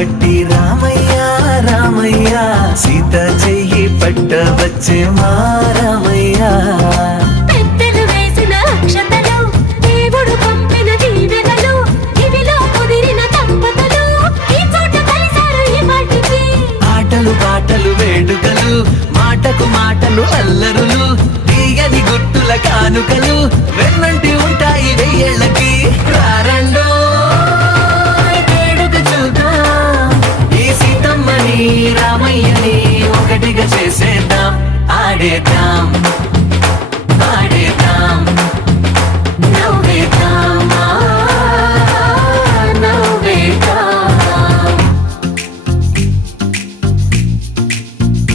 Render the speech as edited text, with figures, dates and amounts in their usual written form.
పట్టి రామయ్య రామయ్య సీత చెయ్యి పట్ట వచ్చే మా రామయ్య. పెద్దలు వేసిన అక్షతలు, దేవుడు పంపిన దీవెనలు, ఇవిలో కుదిరిన దంపతులు ఈ చోట కలిసారు ఈ పాటికి. ఆటలు పాటలు వేడుకలు, మాటకు మాటలు అల్లరులు, తీయని గుర్తుల కానుకలు వెన్నంటి ఉంటాయి వెయ్యేళ్ళకి. రారండో వేడుక చూద్దాం, ఈ సీతమ్మని రామయ్యని ఒకటిగా చేసేద్దాం, ఆడేద్దాం.